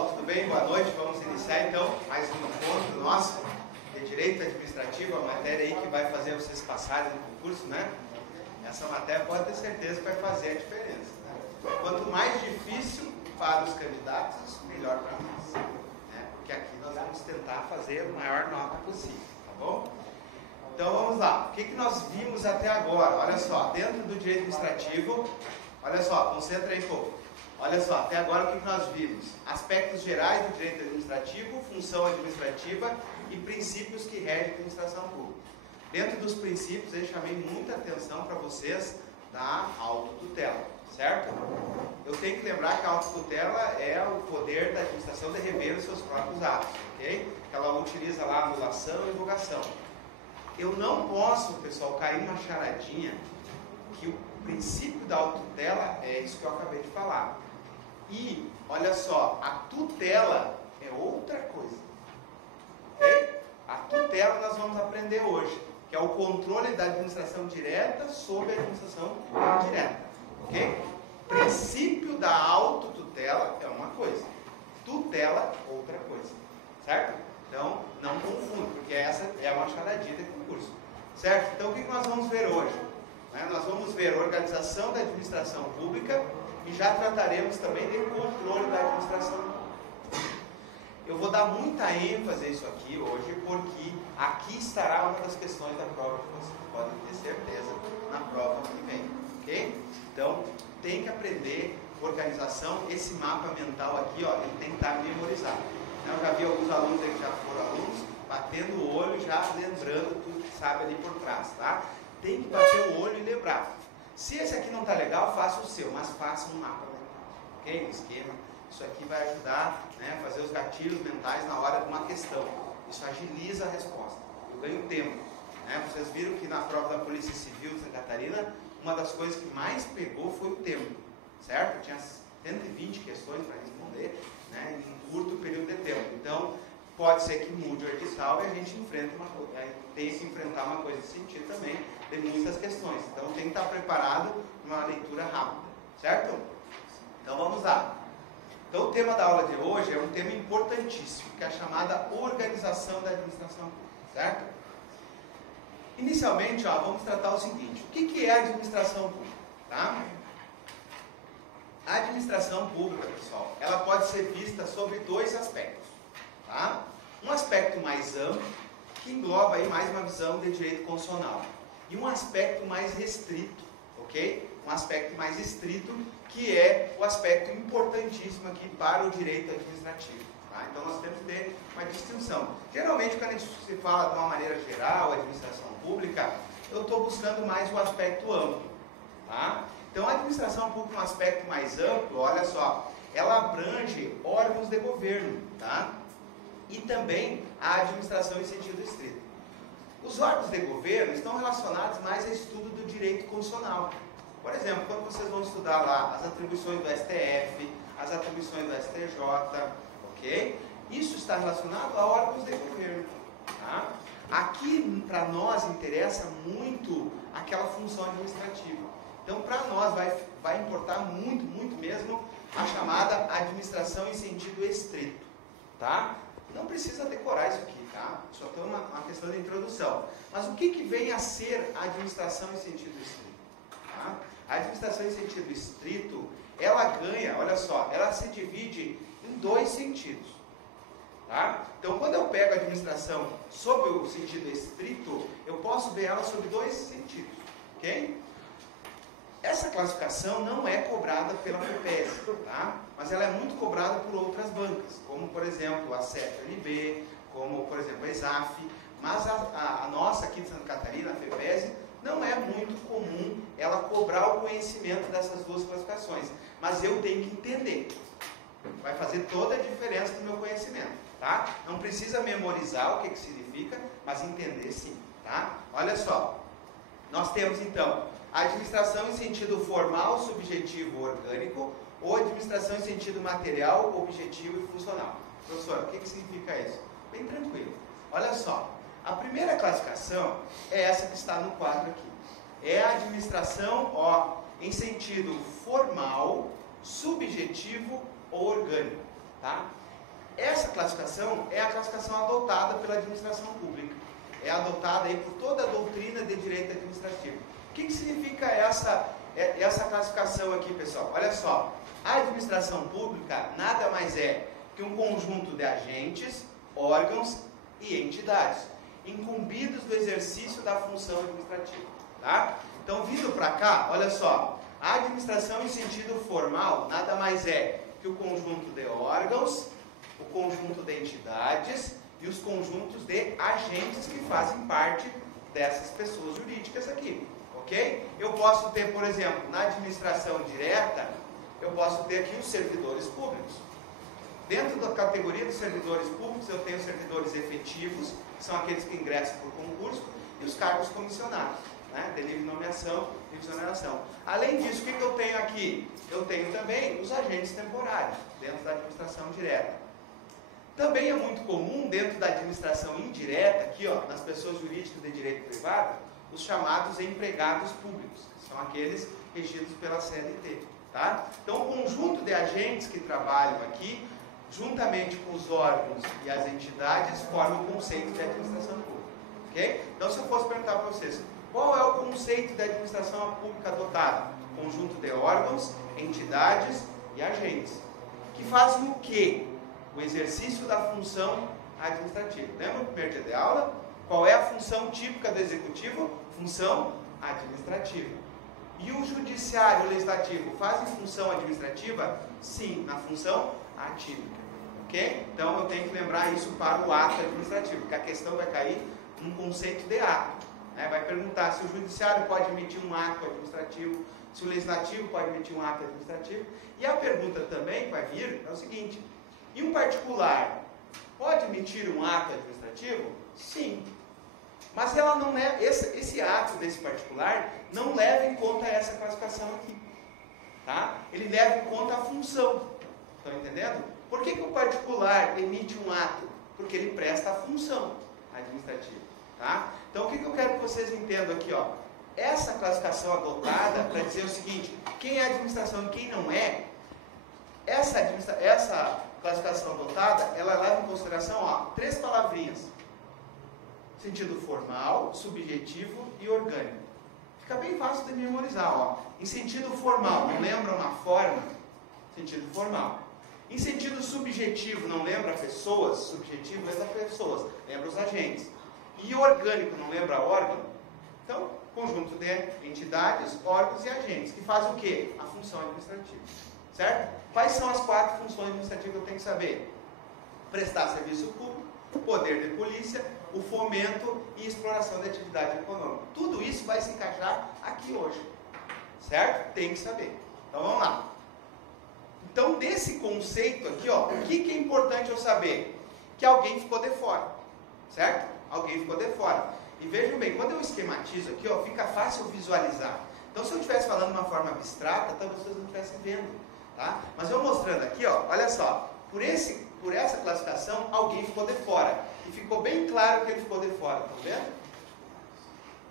pessoal, tudo bem? Boa noite. Vamos iniciar então mais um encontro nosso de Direito Administrativo, a matéria aí que vai fazer vocês passarem no concurso, né? Essa matéria pode ter certeza que vai fazer a diferença, né? Quanto mais difícil para os candidatos, melhor para nós, né? Porque aqui nós vamos tentar fazer a maior nota possível, tá bom? Então vamos lá. O que nós vimos até agora? Olha só, dentro do Direito Administrativo, olha só, concentra aí um pouco. Olha só, até agora o que nós vimos? Aspectos gerais do direito administrativo, função administrativa e princípios que regem a administração pública. Dentro dos princípios, eu chamei muita atenção para vocês da autotutela, certo? Eu tenho que lembrar que a autotutela é o poder da administração de rever os seus próprios atos, ok? Ela utiliza lá anulação e revogação. Eu não posso, pessoal, cair numa charadinha que o princípio da autotutela é isso que eu acabei de falar. E, olha só, a tutela é outra coisa. Ok? A tutela nós vamos aprender hoje, que é o controle da administração direta sobre a administração indireta. Ok? Princípio da autotutela é uma coisa, tutela outra coisa. Certo? Então, não confunda, porque essa é uma charadinha de concurso. Certo? Então, o que nós vamos ver hoje? Nós vamos ver organização da administração pública e já trataremos também de controle da administração pública. Eu vou dar muita ênfase a isso aqui hoje, porque aqui estará uma das questões da prova que vocês podem ter certeza na prova que vem, ok? Então, tem que aprender organização, esse mapa mental aqui, ó, ele tem que estar memorizado. Eu já vi alguns alunos aí que já foram alunos, batendo o olho, já lembrando tudo que sabe ali por trás, tá? Tem que bater o olho e lembrar. Se esse aqui não está legal, faça o seu, mas faça um mapa mental, ok? Um esquema. Isso aqui vai ajudar, né, a fazer os gatilhos mentais na hora de uma questão. Isso agiliza a resposta. Eu ganho tempo. Né? Vocês viram que na prova da Polícia Civil de Santa Catarina, uma das coisas que mais pegou foi o tempo, certo? Tinha 120 questões para responder, né, em um curto período de tempo. Então, pode ser que mude o edital e a gente enfrenta tem que enfrentar uma coisa nesse sentido também, de muitas questões. Então tem que estar preparado para uma leitura rápida, certo? Então vamos lá. Então o tema da aula de hoje é um tema importantíssimo, que é a chamada organização da administração pública, certo? Inicialmente, ó, vamos tratar o seguinte: o que é a administração pública? Tá? A administração pública, pessoal, ela pode ser vista sobre dois aspectos. Tá? Um aspecto mais amplo, que engloba aí mais uma visão de direito constitucional, e um aspecto mais restrito, ok? Um aspecto mais estrito, que é o aspecto importantíssimo aqui para o direito administrativo. Tá? Então nós temos que ter uma distinção. Geralmente, quando a gente se fala de uma maneira geral, administração pública, eu estou buscando mais o aspecto amplo. Tá? Então a administração pública, um aspecto mais amplo, olha só, ela abrange órgãos de governo, tá? E também a administração em sentido estrito. Os órgãos de governo estão relacionados mais ao estudo do direito constitucional. Por exemplo, quando vocês vão estudar lá as atribuições do STF, as atribuições do STJ, ok? Isso está relacionado a órgãos de governo. Tá? Aqui, para nós, interessa muito aquela função administrativa. Então, para nós, vai importar muito, muito mesmo a chamada administração em sentido estrito. Tá? Não precisa decorar isso aqui, tá? Só tem uma questão de introdução. Mas o que vem a ser a administração em sentido estrito? Tá? A administração em sentido estrito, ela ganha, olha só, ela se divide em dois sentidos. Tá? Então, quando eu pego a administração sob o sentido estrito, eu posso ver ela sob dois sentidos, ok? Essa classificação não é cobrada pela FEPES, tá? Mas ela é muito cobrada por outras bancas, como por exemplo a CFNB, como por exemplo a ESAF, mas a nossa aqui de Santa Catarina, a FEPES, não é muito comum ela cobrar o conhecimento dessas duas classificações, mas eu tenho que entender, vai fazer toda a diferença no meu conhecimento, tá? Não precisa memorizar o que significa, mas entender sim, tá? Olha só, nós temos então a administração em sentido formal, subjetivo, orgânico, ou administração em sentido material, objetivo e funcional. Professor, o que significa isso? Bem tranquilo. Olha só, a primeira classificação é essa que está no quadro aqui. É a administração, ó, em sentido formal, subjetivo ou orgânico. Tá? classificação é a classificação adotada pela administração pública. É adotada aí por toda a doutrina de direito administrativo. O que significa essa classificação aqui, pessoal? Olha só, a administração pública nada mais é que um conjunto de agentes, órgãos e entidades incumbidos do exercício da função administrativa, tá? Então, vindo para cá, olha só, a administração em sentido formal nada mais é que o conjunto de órgãos, o conjunto de entidades e os conjuntos de agentes que fazem parte dessas pessoas jurídicas aqui, ok? Eu posso ter, por exemplo, na administração direta, eu posso ter aqui os servidores públicos. Dentro da categoria dos servidores públicos, eu tenho servidores efetivos, que são aqueles que ingressam por concurso, e os cargos comissionados, né? De livre nomeação e exoneração. Além disso, o que eu tenho aqui? Eu tenho também os agentes temporários, dentro da administração direta. Também é muito comum, dentro da administração indireta, aqui ó, nas pessoas jurídicas de direito privado, os chamados empregados públicos, que são aqueles regidos pela CLT. Tá? Então, o conjunto de agentes que trabalham aqui, juntamente com os órgãos e as entidades, forma o conceito de administração pública. Okay? Então, se eu fosse perguntar para vocês, qual é o conceito de administração pública adotada? Conjunto de órgãos, entidades e agentes, que fazem o quê? O exercício da função administrativa. Lembra no primeiro dia de aula? Qual é a função típica do executivo? Função administrativa. E o judiciário e o legislativo fazem função administrativa? Sim, na função atípica. Ok? Então eu tenho que lembrar isso para o ato administrativo, porque a questão vai cair num conceito de ato. Né? Vai perguntar se o judiciário pode emitir um ato administrativo, se o legislativo pode emitir um ato administrativo. E a pergunta também que vai vir é o seguinte: e um particular pode emitir um ato administrativo? Sim. Mas ela não é, esse ato desse particular não leva em conta essa classificação aqui. Tá? Ele leva em conta a função. Estão entendendo? Por que o particular emite um ato? Porque ele presta a função administrativa. Tá? Então, o que eu quero que vocês entendam aqui? Ó? Essa classificação adotada para dizer o seguinte: quem é administração e quem não é, essa classificação adotada, ela leva em consideração ó, 3 palavrinhas: sentido formal, subjetivo e orgânico. Fica bem fácil de memorizar. Ó. Em sentido formal, não lembra uma forma? Sentido formal. Em sentido subjetivo, não lembra pessoas? Subjetivo lembra pessoas, lembra os agentes. E orgânico, não lembra órgão? Então, conjunto de entidades, órgãos e agentes, que fazem o quê? A função administrativa. Certo? Quais são as 4 funções administrativas que eu tenho que saber? Prestar serviço público, poder de polícia, o fomento e exploração da atividade econômica. Tudo isso vai se encaixar aqui hoje. Certo? Tem que saber. Então vamos lá. Então, desse conceito aqui, ó, o que é importante eu saber? Que alguém ficou de fora. Certo? Alguém ficou de fora. E vejam bem, quando eu esquematizo aqui, ó, fica fácil visualizar. Então, se eu estivesse falando de uma forma abstrata, talvez vocês não estivessem vendo. Tá? Mas eu mostrando aqui, ó, olha só, por essa classificação, alguém ficou de fora. E ficou bem claro que ele ficou de fora, estão vendo?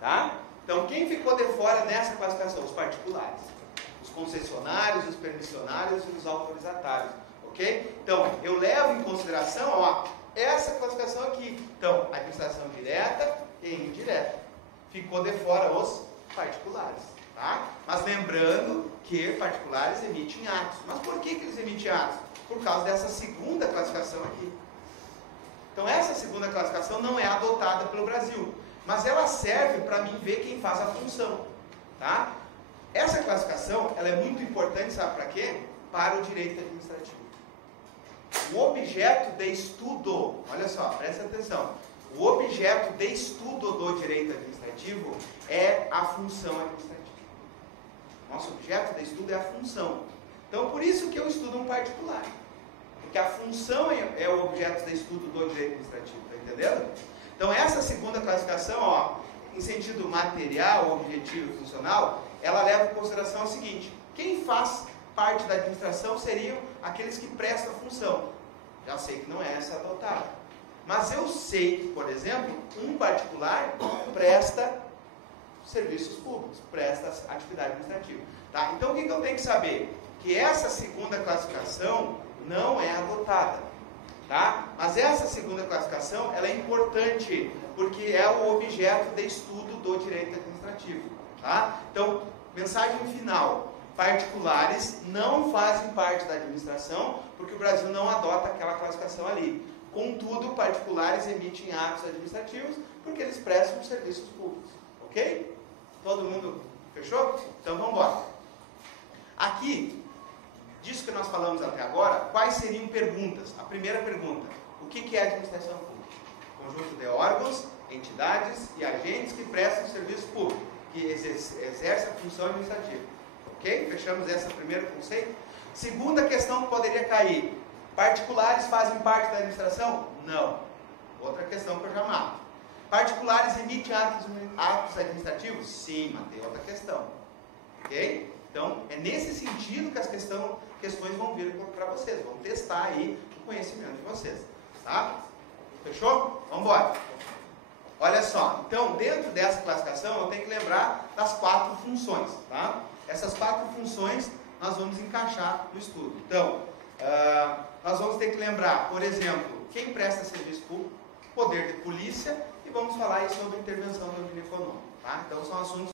Tá? Então, quem ficou de fora nessa classificação? Os particulares. Os concessionários, os permissionários e os autorizatários. Ok? Então, eu levo em consideração, ó, essa classificação aqui. Então, administração direta e indireta. Ficou de fora os particulares. Tá? Mas lembrando que particulares emitem atos. Mas por que eles emitem atos? Por causa dessa segunda classificação aqui. Então essa segunda classificação não é adotada pelo Brasil, mas ela serve para mim ver quem faz a função. Tá? Essa classificação ela é muito importante, sabe para quê? Para o direito administrativo. O objeto de estudo, olha só, presta atenção. O objeto de estudo do direito administrativo é a função administrativa. Nosso objeto de estudo é a função. Então, por isso que eu estudo um particular. Porque a função é o objeto de estudo do direito administrativo. Está entendendo? Então, essa segunda classificação, ó, em sentido material, objetivo e funcional, ela leva em consideração o seguinte: quem faz parte da administração seriam aqueles que prestam função. Já sei que não é essa adotada. Mas eu sei que, por exemplo, um particular presta serviços públicos, presta atividade administrativa. Tá? Então, o que eu tenho que saber? Que essa segunda classificação não é adotada. Tá? Mas essa segunda classificação, ela é importante, porque é o objeto de estudo do direito administrativo. Tá? Então, mensagem final: particulares não fazem parte da administração, porque o Brasil não adota aquela classificação ali. Contudo, particulares emitem atos administrativos, porque eles prestam serviços públicos. Ok? Todo mundo fechou? Então, vamos embora. Aqui, disso que nós falamos até agora, quais seriam perguntas? A primeira pergunta: o que é administração pública? Conjunto de órgãos, entidades e agentes que prestam serviço público, que exercem a função administrativa. Ok? Fechamos esse primeiro conceito. Segunda questão que poderia cair: particulares fazem parte da administração? Não. Outra questão que eu já mato. Particulares emitem atos administrativos? Sim, matei outra questão. Ok? Então, é nesse sentido que as questões vão vir para vocês. Vão testar aí o conhecimento de vocês. Tá? Fechou? Vamos embora. Olha só. Então, dentro dessa classificação, eu tenho que lembrar das 4 funções. Tá? Essas 4 funções nós vamos encaixar no estudo. Então, nós vamos ter que lembrar, por exemplo, quem presta serviço público, poder de polícia, e vamos falar aí sobre intervenção do domínio econômico. Tá? Então, são assuntos